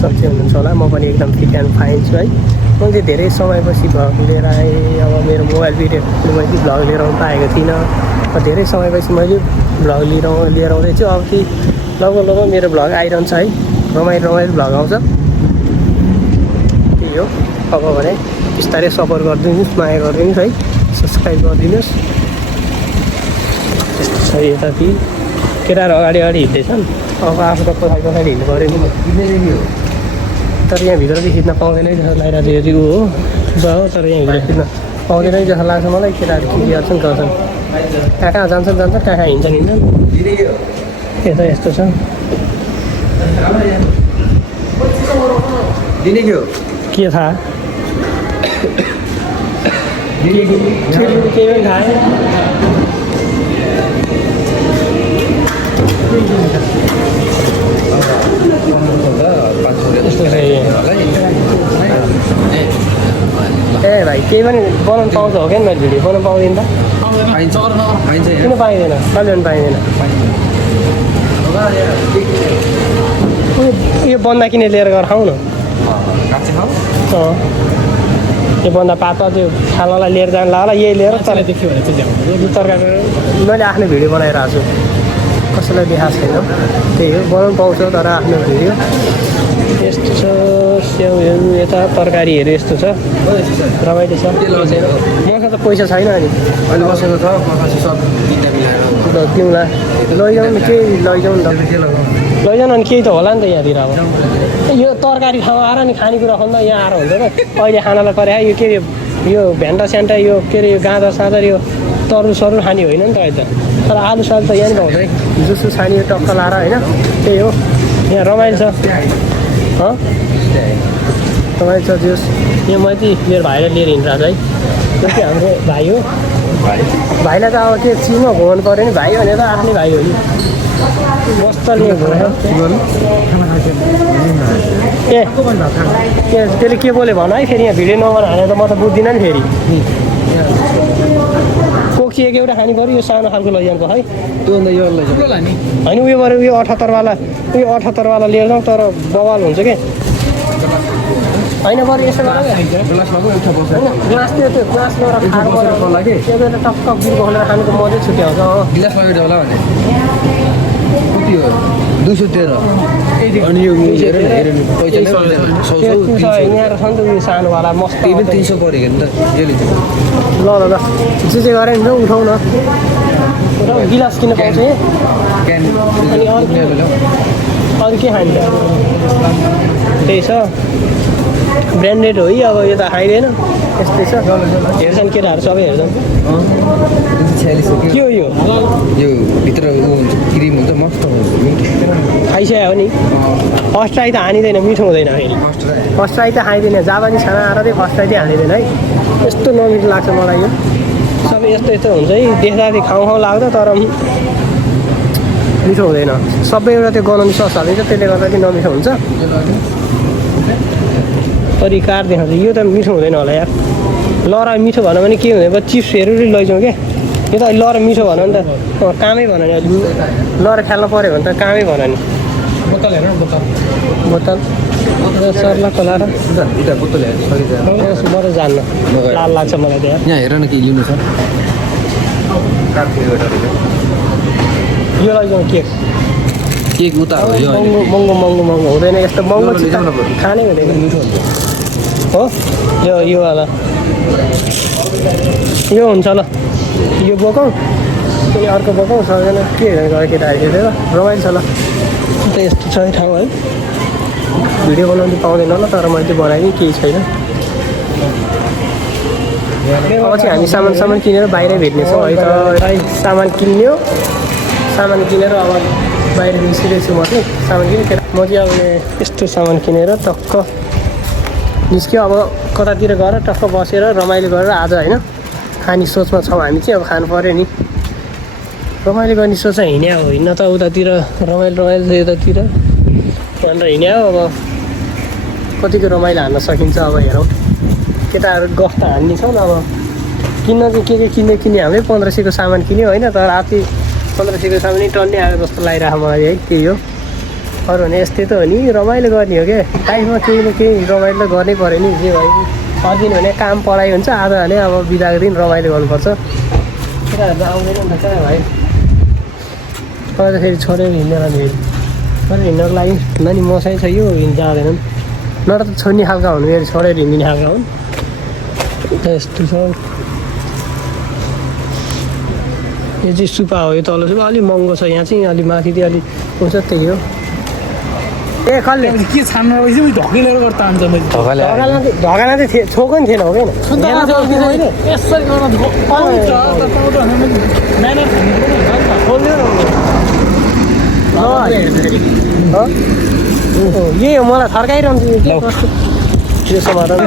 सन्चै हुनुहुन्छ होला। म पनि एकदम फिट एन्ड फाइन छु है। मैले धेरै समयपछि भ्लग लिएर आएँ। अब मेरो मोबाइल भिडियोहरू मैले भ्लग लिएर आउनु पाएको थिइनँ। धेरै समयपछि मैले भ्लग लिएर आउँदैछु। अब कि लगभग मेरो भ्लग आइरहन्छ है। रमाइलो भ्लग आउँछ। त्यही हो। अब भने बिस्तारै सपोर्ट गरिदिनुहोस्, माया गरिदिनुहोस् है। सब्सक्राइब गरिदिनुहोस्। त्यस्तो छ। यता कि केटाहरू अगाडि हिँड्दैछन्। अब आफू त पछाडि हिँड्नु पऱ्यो नि। तर यहाँभित्र चाहिँ खिच्न पाउँदैन जस्तो लागिरहेको थियो। हो हो तर यहाँभित्र खिच्न पाउँदैन जस्तो लाग्छ मलाई। केटाहरू खिचिहाल्छन् गर्छन्। कहाँ जान्छन् कहाँ हिँड्छन् यता यस्तो छ। के थाहा केही पनि थाहा ए भाइ केही पनि बनाउनु पाउँछ हो क्या मैले भिडियो बनाउनु पाउँदैन त? किन पाइँदैन? कहिले पनि पाइँदैन। यो बन्दा किन लिएर गएर खाऊ न। यो बन्दा पाता त्यो खानालाई लिएर जानु होला। यही लिएर तरकारी मैले आफ्नो भिडियो बनाइरहेको छु। कसैलाई देखाएको छैन। त्यही हो बनाउनु पाउँछ तर आफ्नो भिडियो यस्तो छ। स्याउहरू यता तरकारीहरू यस्तो छ। रमाइलो छ। मसँग त पैसा छैन नि। अहिले बसेको छ दिउँला लैजाउँ न केही लैजाउँ न त। लैजाउँ अनि केही त होला नि त यहाँतिर। अब यो तरकारी ठाउँमा आएर नि खानेकुरा खोज्दा यहाँ आएर हुन्छ त। अहिले खानालाई परे यो के अरे यो भेन्टा स्यान्टा यो के अरे यो गाजर साजर यो तरुल खाने होइन नि त अहिले त। तर आलु सालु त यहाँ नि पाउँछ है। जुसु खाने यो टक्क लाएर होइन। त्यही हो। यहाँ रमाइलो छ। रमाइलो छ जुस। यहाँ मैले मेरो भाइलाई लिएर हिँडिरहेको छु है। त्यो चाहिँ हाम्रो भाइ हो। भाइलाई त अब के चिनो घुमाउनु पऱ्यो नि। भाइ भने त आफ्नै भाइ हो नि। मस्त लिएर घुमायो। ए त्यसले के बोल्यो भन है। फेरि यहाँ भिडियो नगर्नु हाने त म त बुझ्दिनँ नि फेरि। कोक्सी एउटा खानु पऱ्यो। यो सानो खालको लैजानको है। होइन उयो गऱ्यो उयो 78वाला लिएर जाउँ तर बवाल हुन्छ क्या। होइन बरु यसो गर ग्लास त्यो ग्लास लगेर खानु पर्यो। त्यो बेला टक्क बिर्को खोलेर खानुको मजै छुट्याउँछ। गिलास लगेर होला भने कति हो 213 अनि यो यहाँ छ नि त उयो सानोवाला मस्त 300 पऱ्यो नि त। ल जे गरेँ नि त उठाउ न। गिलास किन पाउँछ अनि अरू के खान्छ? त्यही छ। ब्रान्डेड हो है। अब यो त खाइँदैन। यस्तै छ। हेर्छन् केटाहरू सबै हेर्छन्। के हो यो भित्र क्रिम हुन्छ मस्त खाइसक्यो नि। फर्स्ट ट्राई त हानिँदैन। मिठो हुँदैन फेरि। फर्स्ट ट्राई त खाइँदैन। जापानी खाना आएर चाहिँ फर्स्ट ट्राई चाहिँ हानिँदैन है। यस्तो नमिठो लाग्छ मलाई यो। सबै यस्तो हुन्छ है। देख्दा चाहिँ खाउँ लाग्छ तर मिठो हुँदैन। सबै एउटा त्यो गनाउने सस हालिन्छ त्यसले गर्दा चाहिँ नमिठो हुन्छ। परिकार देखाउँछ। यो त मिठो हुँदैन होला यार। लर मिठो भनौँ भने के हुँदैन। चिप्सहरू लैजाउँ क्या। यो त लर मिठो भनौँ नि त कामै भन नि। लर खेल्न पऱ्यो भने त कामै भन नि। बोतल हेर बोतल सर्ला खोलाएर म त जान्न। लाल लाग्छ मलाई त्यहाँ। यहाँ हेर न के लिनु छ। यो लैजाउँ केक उता हो यो महँगो हुँदैन। यस्तो महँगो चिज खानै हुँदैन। मिठो हुन्छ हो। यो वाला यो हुन्छ ल। यो बोकौँ अनि अर्को बोकौँ सबैजना के गयो केटाहरू हेरेर रमाइलो छ ल। त यस्तो छ ठाउँ है। भिडियो बनाउनु पाउँदैन होला तर मैले चाहिँ बनाएँ केही छैन। अब चाहिँ हामी सामान किनेर बाहिरै भेट्नेछौँ है। त सामान किनेर अब बाहिर निस्किँदैछु म चाहिँ। सामान किनेर म चाहिँ अब यस्तो सामान किनेर टक्क निस्क्यो। अब कतातिर गएर टक्क बसेर रमाइलो गरेर आज होइन खाने सोचमा छौँ हामी चाहिँ। अब खानु पऱ्यो नि। रमाइलो गर्ने सोच हिँड्या हो। हिँड्न त उतातिर रमाइलो यतातिर भनेर हिँड्या हो। अब कतिको रमाइलो हान्न सकिन्छ अब हेरौँ। केटाहरू गफ त हान्ने छौँ अब। किन्न चाहिँ के किने हामीले 1500को सामान किन्यो होइन। तर आफै 1500को सामान टन्नै आएको जस्तो लागिरहेको मलाई है। त्यही हो। अरू भने यस्तै त हो नि रमाइलो गर्ने हो क्या लाइफमा केही न केही रमाइलो गर्नै पऱ्यो नि जे भयो अर्दिन भने काम पढाइ हुन्छ आज भने अब बिदाको दिन रमाइलो गर्नुपर्छ केटाहरू त आउँदैन नि त कहाँ भाइ फेरि छोडेर हिँडेर फेरि छोडेर हिँड्नको लागि नानी मसाइ छ यो हिँड्न जाँदैनन् नत्र त छोड्ने खालका हुनु फेरि छोडेर हिँडिने खालका हुन् यस्तो छ यो चाहिँ सुपा हो यो तल सुपा अलिक महँगो छ यहाँ चाहिँ अलिक माथि चाहिँ अलिक हुन्छ त्यही हो ए कसले के छान्न ढकिलेर गर्दा हुन्छ मैले ढगाना चाहिँ छोको नि थिएन हो क्या यसरी यही हो मलाई थर्काइरहन्छ यो समाधान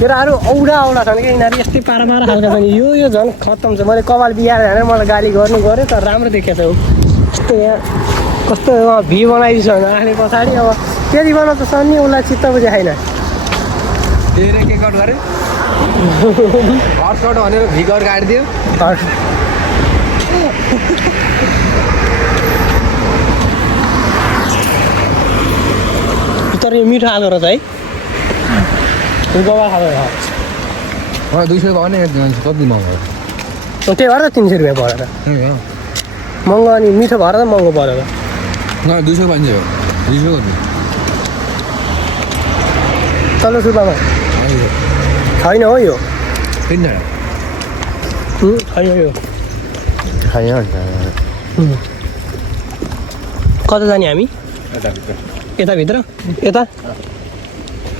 केटाहरू औडा छन् कि यिनीहरू यस्तै पारा खालका छन् यो झन् खत्तम छ मैले कपाल बिहार हालेर मलाई गाली गर्नु गऱ्यो तर राम्रो देखेको छ यस्तो यहाँ कस्तो भी बनाइदिन्छ भने आँखाले पछाडि अब त्यति बनाउँछ सन्नी उसलाई चित्त बुझे छैन के कट गरे हट कट भनेर भी कट काटिदियो तर यो मिठो खालको रहेछ है गवा खालको 200 भने कति महँगो त्यही भएर त 300 रुपियाँ परेर महँगो अनि मिठो भएर त महँगो परेर 200 भन्छ 200 कति तल्लो सुपामा छैन हो यो छैन छैन यो छैन कता जाने हामी यताभित्र यता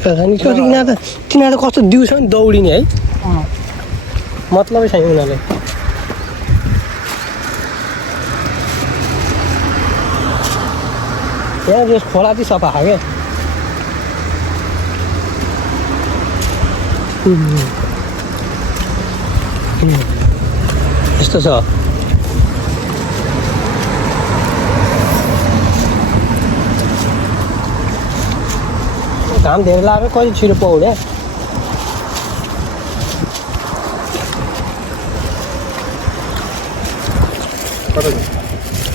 तिनीहरू त कस्तो दिउँसो नि दौडिने है मतलबै छैन उनीहरूलाई यहाँ यस खोला चाहिँ सफा खायो क्या यस्तो छ घाम धेरै लगाएर कहिले छिटो पाउने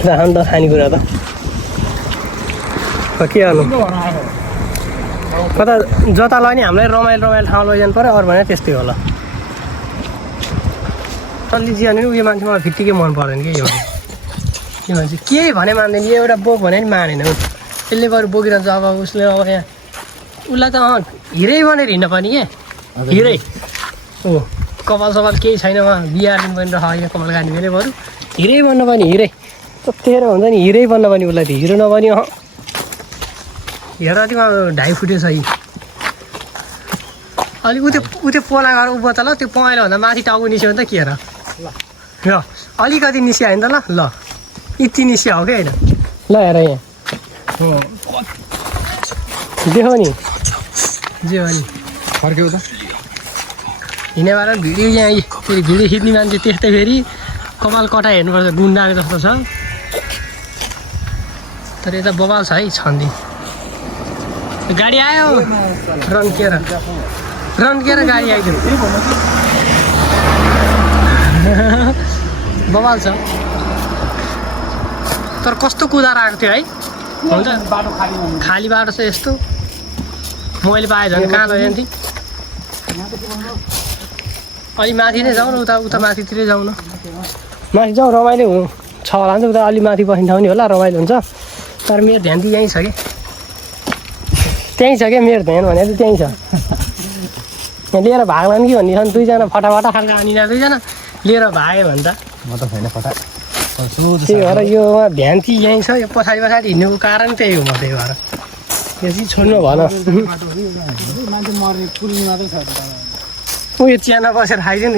राम त खानेकुरा त के गर्नु कता जता लग्यो नि हामीलाई रमाइलो ठाउँ लैजानु पऱ्यो अरू भने त्यस्तै होला चल्ली जी भने उयो मान्छे मलाई फिट्टिकै मन पर्दैन कि यो के भन्छ केही भने मान्दैन यो एउटा बोक भने नि मानेन त्यसले बरु बोकिरहन्छ अब उसले अब यहाँ उसलाई त हिरै भनेर हिँड्न पर्ने क्या हिरै ओ कपाल सपाल केही छैन उहाँ बिहार पनि रह यहाँ कपाल गाड्ने बेलै बरु हिरै बन्न पर्ने हिरै तत्तिएर हुन्छ नि हिरै बन्न पर्ने उसलाई त हिरो नभने हेर त्यो 2.5 फुटे छ अलिक उयो पोला गरेर उभो त ल त्यो पहेँलो भन्दा माथि टाउको निस्यो भने त के र अलिकति निस्यो होइन त ल यति निस्यो हो क्या होइन ल हेर यहाँ देखो नि जे हो नि फर्क्यौ त हिँडेबाट भिडियो यहाँ फेरि भिडियो खिच्ने मान्छे त्यस्तै फेरि कपाल कटा हेर्नुपर्छ गुन्डाको जस्तो छ तर यता बबाल छ है छन्दी गाडी आयो रन्किएर गाडी आइदियो बबाल छ तर कस्तो कुदाएर आएको थियो है हुन्छ खाली बाटो छ यस्तो मैले पाएँ झन् कहाँ लग्यो नि अलि माथि नै जाउँ न उता माथितिरै जाउँ न माथि जाउँ रमाइलो छ होला नि त उता अलि माथि बस्ने ठाउँ नि होला रमाइलो हुन्छ तर मेरो ध्यान चाहिँ यहीँ छ कि मेरो ध्यान भने चाहिँ त्यहीँ छ यहाँ लिएर भाग्ला नि कि भन्ने छ नि दुईजना फटाफटा खालको आनिना दुईजना लिएर भाग्यो भने त म त छैन फटा त्यही भएर यो ध्यान चाहिँ यहीँ छ यो पछाडि हिँड्नुको कारण त्यही हो म त्यही भएर यो चाहिँ छोड्नु भन उयो च्यानमा बसेर खाइदिउँ न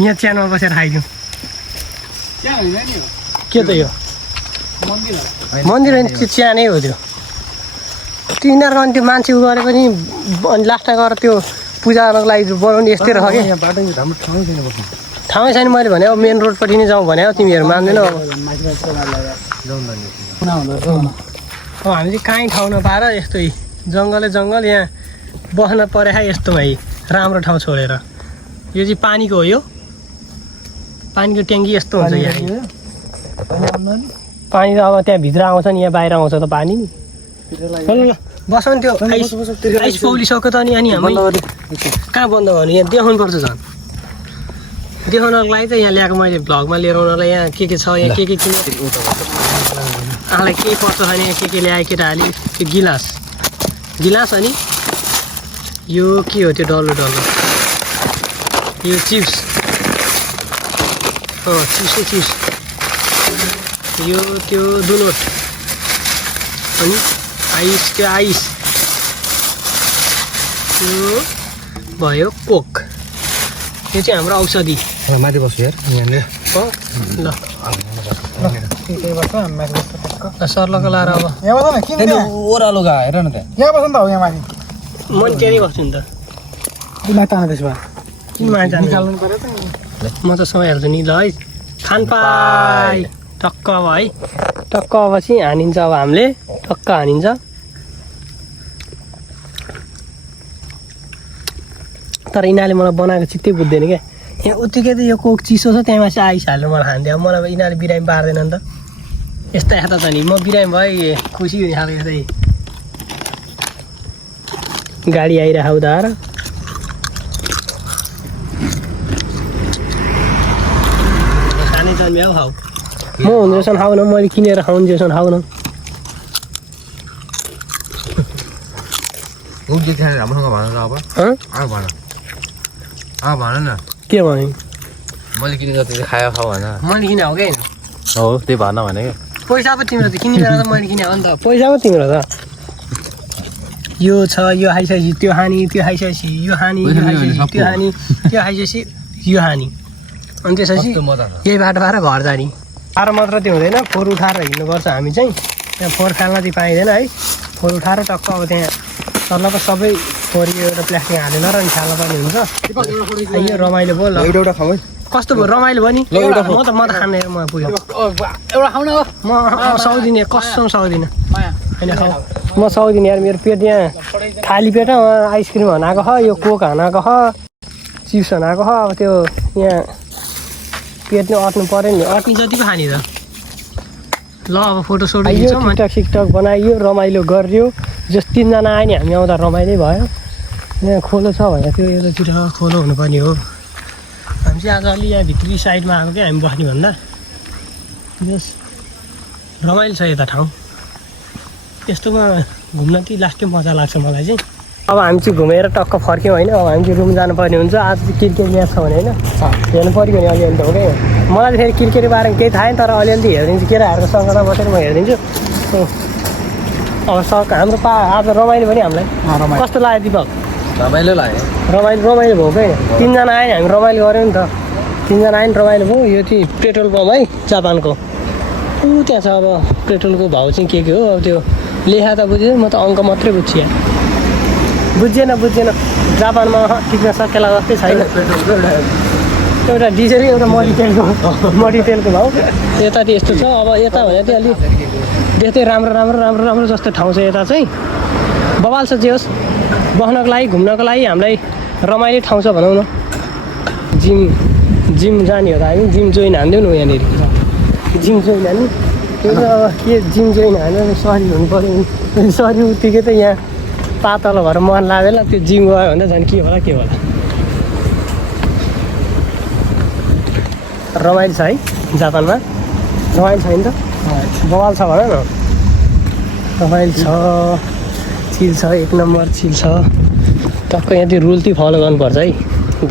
यहाँ च्यानमा बसेर खाइदिउँ के त यो मन्दिर होइन त्यो च्यानै हो त्यो यिनीहरूको अनि त्यो मान्छे उ गरे पनि अनि लास्टमा गएर त्यो पूजा गर्नको लागि बनाउने यस्तै रह कि ठाउँै छैन मैले भने अब मेन रोडपट्टि नै जाउँ भने तिमीहरू मान्दैन अब हामी चाहिँ काहीँ ठाउँ नपाएर यस्तो जङ्गल यहाँ बस्न परेको यस्तो भाइ राम्रो ठाउँ छोडेर यो चाहिँ पानीको हो यो पानीको ट्याङ्की यस्तो हुन्छ यहाँ पानी त अब त्यहाँ भित्र आउँछ नि यहाँ बाहिर आउँछ त पानी नि ल बस नि त्यो आइस पौलिसक्यो त अनि हामी कहाँ बन्द गर्नु यहाँ देखाउनु पर्छ झन् देखाउनको लागि त यहाँ ल्याएको मैले भ्लगमा लिएर आउनलाई यहाँ के छ यहाँ के किने आफूलाई के पर्छ भने यहाँ के ल्यायो केटाहरूले त्यो गिलास अनि यो के हो त्यो डल्लो यो चिप्स चिप्स यो त्यो दुनोट अनि आइस त्यो भयो कोक यो चाहिँ हाम्रो औषधि माथि बस्छु यार यहाँनिर ल सर्लको लाएर अब ओह्रालो गा हेर न त्यहाँ यहाँ बस्नु त हो यहाँ माथि मैले त्यही गर्छु नि त किन तान त्यसो भए किन मान्छे निकाल्नु पर्यो त म त समाइहाल्छु नि ल है खान पाइ टक्क अब है टक्क अब चाहिँ हानिन्छ अब हामीले टक्क हानिन्छ तर यिनीहरूले मलाई बनाएको चित्तै बुझ्दैन क्या यहाँ उत्तिकै त यो कोक चिसो छ त्यहाँ माथि आइस हालेर मलाई खान्थ्यो अब मलाई यिनीहरूले बिरामी पार्दैन नि त यस्ता यता त नि म बिरामी भए खुसी हुने खालको यस्तै गाडी आइरहेको उधार खाने छ भ्याउ खाऊ म हुँदैछन् खाउन मैले किनेर खाउनु जेसन खाउन राम्रोसँग भन न अब भन न के भने मैले किने जति खायो खाऊ भन मैले किने हो कि हो त्यही भन भने पैसा पो तिम्रो त किने बेला त मैले किने हो नि त पैसा पो तिम्रो त यो छ यो खाइसकेपछि त्यो हानी त्यो खाइसकेपछि यो हानी यो खाइसकेपछि त्यो हानी त्यो खाइसकेपछि यो हानी अनि त्यसपछि यही बाटो पाएर घर जाने पार मात्र त्यो हुँदैन फोहोर उठाएर हिँड्नुपर्छ हामी चाहिँ त्यहाँ फोहोर फाल्न चाहिँ पाइँदैन है फोहोर उठाएर टक्क अब त्यहाँ सर्लको सबै फोहोर एउटा प्लास्टिक हालेर अनि फाल्न पर्ने हुन्छ यो रमाइलो भयो ल एउटा खाऊ है कस्तो भयो रमाइलो भयो नि म त खाने म पुग्यो एउटा खाउन हो म साउदिनँ कसम साउदिनँ होइन खाऊ म साउदिनँ यार मेरो पेट यहाँ खाली पेटमा आइसक्रिम हनाएको छ यो कोक हनाएको छ चिप्स हनाएको छ अब त्यो यहाँ पेट नै अट्नु पऱ्यो नि अट्ने जति पो खाने त ल अब फोटोसोटो खिच्छौँ टिकटक बनाइयो रमाइलो गरियो जस 3 जना आयो नि हामी आउँदा रमाइलो भयो यहाँ खोलो छ भने त्यो एउटातिर खोलो हुनुपर्ने हो हामी चाहिँ आज अलि यहाँ भित्री साइडमा आएको क्या हामी बस्ने भन्दा जस रमाइलो छ यता ठाउँ यस्तोमा घुम्न चाहिँ लास्टै मजा लाग्छ मलाई चाहिँ अब हामी चाहिँ घुमेर टक्क फर्क्यौँ होइन अब हामी चाहिँ रुम जानुपर्ने हुन्छ आज चाहिँ क्रिकेट म्याच छ भने होइन हेर्नु पऱ्यो भने अलिअलि त हो क्या मलाई फेरि क्रिकेटको बारेमा केही थाहा तर अलिअलि हेरिदिन्छु केटाहरूको सँगमा बसेर म हेरिदिन्छु अब हाम्रो आज रमाइलो भयो नि हामीलाई कस्तो लाग्यो दिपक रमाइलो लाग्यो रमाइलो भयो क्या 3 जना आयो नि हामी रमाइलो गऱ्यौँ नि त 3 जना आयो नि रमाइलो भयो यो चाहिँ पेट्रोल पम्प है जापानको त्यहाँ छ अब पेट्रोलको भाउ चाहिँ के हो अब त्यो लेखा त बुझ्यो म त अङ्क मात्रै बुझ्छु यहाँ बुझेन जापानमा टिक्न सकेला जस्तै छैन एउटा डिजेल एउटा मडिटेलको भाउ यता चाहिँ यस्तो छ अब यता भने चाहिँ अलिक देख्दै राम्रो जस्तो ठाउँ छ यता चाहिँ बवाल छ जे होस् बस्नको लागि घुम्नको लागि हामीलाई रमाइलो ठाउँ छ भनौँ न जिम जाने हो त हामी जिम जोइन हान्दिउँ न यहाँनिर जिम जोइन हान्नु त्यो त अब के जिम जोइन हान्यो शरीर हुनु पऱ्यो शरीर उत्तिकै त यहाँ पातलो भएर मन लागेन त्यो जिम गयो भने झन् के होला रमाइलो छ है जापानमा रमाइलो छ नि त बवाल छ भन न रमाइलो छ चिल छ 1 नम्बर चिल छ टक्क यहाँ त्यो रुल चाहिँ फलो गर्नुपर्छ है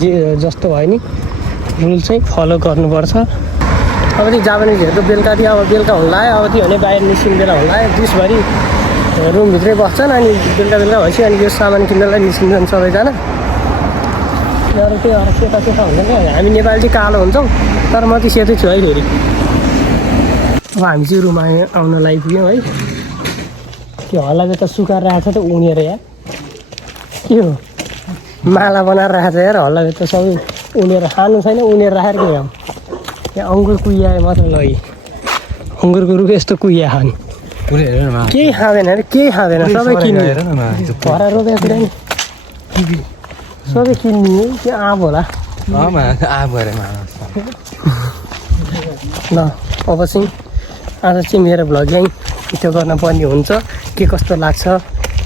जे जस्तो भयो नि रुल चाहिँ फलो गर्नुपर्छ अब चाहिँ जापानिजहरूको बेलुका थियो अब बेलुका हुन लाग्यो अब त्यो भने बाहिर निस्किने बेला हुन लाग्यो दिसभरि रुमभित्रै बस्छन् अनि बेलुका भएपछि अनि यो सामान किन्नलाई निस्किन्छन् सबैजना अरू त्यो सेता हुन्छ क्या हामी नेपाली चाहिँ कालो हुन्छौँ तर म चाहिँ सेतै छु है फेरि अब हामी चाहिँ रुम आउन लागिपुग्यौँ है त्यो हल्ला चाहिँ त सुकाएर राखेको छ त उनीहरू यार के हो माला बनाएर राखेको छ यार हल्ला त सबै उनीहरू खानु छैन उनीहरू राखेर के हो यहाँ अङ्गुर कुहियाए मात्र लगी अङ्गुरको रुख यस्तो कुहिया खाने केही खाँदैन अरे केही खाँदैन सबै किन्ने घरा रोपेको कुरा नि सबै किन्ने त्यो आँप होला ल अब चाहिँ आज चाहिँ मेरो भ्लग यहीँ भिडियो गर्न पर्ने हुन्छ के कस्तो लाग्छ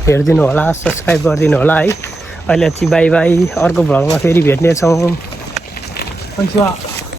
हेरिदिनु होला सब्सक्राइब गरिदिनु होला है अहिले चाहिँ बाई बाई अर्को भ्लगमा फेरि भेट्नेछौँ konnichiwa